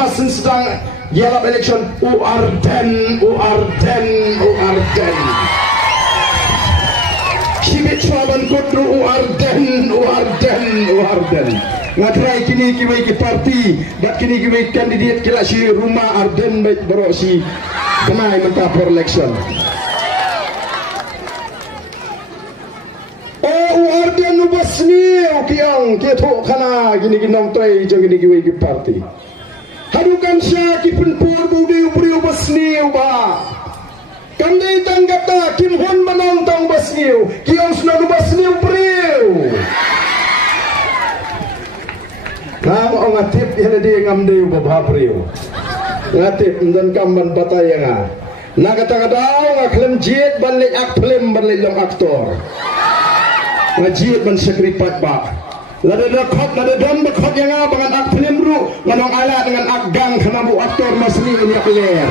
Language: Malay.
pasen sedang yelap election Uarden Sibit Swaban Kudru Uarden ngatrai kini kiwai ki parti dat kini kiwai kandidat kila si rumah Arden baik bro si kenai mentah for election Uarden ubasni kiang keto kana gini nong trai jang gini kiwai ki parti hadukan siya ki penpur budi upri ubasni uba kami tanggap ta Kim Hon menonton basniu kiang sudah basniu priu nam o ngatip heladi ngamdeu babha priu ngatip dan kamban batayanga nakata-kadao ngaklem jiet banlek ak film banlek long aktor ngajiet ban sekripat ba lada dakot lada dam bekot yang bangan ak film ru manong ala dengan ak gang kana bu aktor masni ini ak ler